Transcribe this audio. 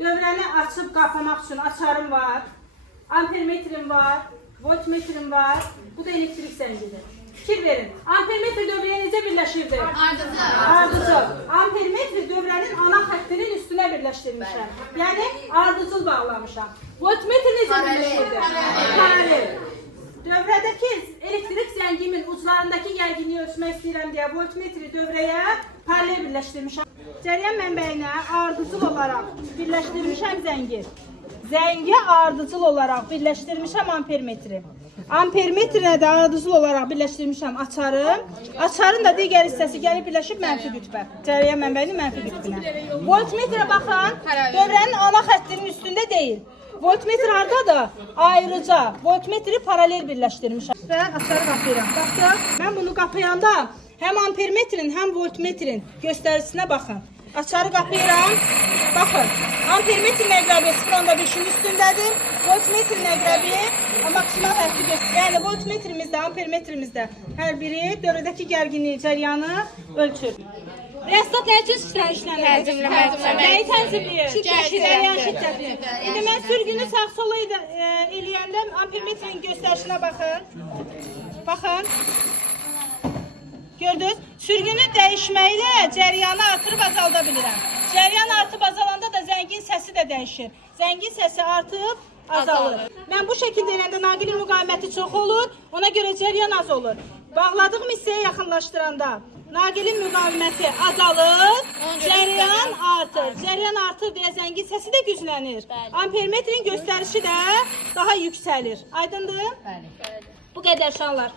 Dövrəni açıb qapamaq üçün açarım var. Ampermetrim var. Voltmetrim var. Bu da elektrik zəngidir. Fikir verin. Ampermetr dövrəyə necə birləşirdi? Ardıcıl. Ampermetr dövrənin ana xəttinin üstünə birləşdirmişəm. Yəni ardıcıl bağlamışam. Voltmetr necə birləşirdi? Paralel. Dövrədəki elektrik zəngimin uclarındakı gərginliyi ölçmək istəyirəm deyə voltmetri dövrəyə paralel birləşdirmişəm. Cəryan mənbəyinə ardıcıl olaraq birləşdirmişəm zəngi. Zəngi ardıcıl olaraq birləşdirmişəm ampermetri. Ampermetrinə də ardıcıl olaraq birləşdirmişəm açarım. Açarın da digər hissəsi gəlib birləşib mənfi qütbə. Cəryan mənbəyinin mənfi qütbünə. Voltmetrə baxın, dövrənin ana xəttinin üstündə deyil. Voltmetr hardadır? Ayrıca voltmetri paralel birləşdirmişəm. Və açarı qapayıram. Baxın, mən bunu qapayanda həm ampermetrin, həm voltmetrin göstərisinə baxın. Açarı qapayıram. Baxın, ampermetrin əqrəbi 0.5-in üstündədir. Voltmetrin əqrəbi maksimal həddi göstərir. Yəni voltmetrimizdə, ampermetrimizdə hər biri dövrədəki gərginliyi, cəryanı ölçür. Rəstat nə üçün işlənir? Nəyi tənzimləyir? Cəryan şiddəti. İndi mən sürgünü sağ-sola eləyəndə ampermetrin göstərişinə baxın. Baxın. Gördünüz? Sürgünü dəyişməklə cəryanı artırıb azalda bilirəm. Cəryan artıb azalanda da zəngin səsi də dəyişir. Zəngin səsi artıb azalır. Mən bu şəkildə eləndə naqilin müqaviməti çox olur, ona görə cəryan az olur. Bağladığım hissəyə yaxınlaşdıranda naqilin müqaviməti azalır, cəryan artır. Cəryan artır deyə zəngin səsi də güclənir. Ampermetrin göstərişi də daha yüksəlir. Aydındır? Bu qədər şanlar.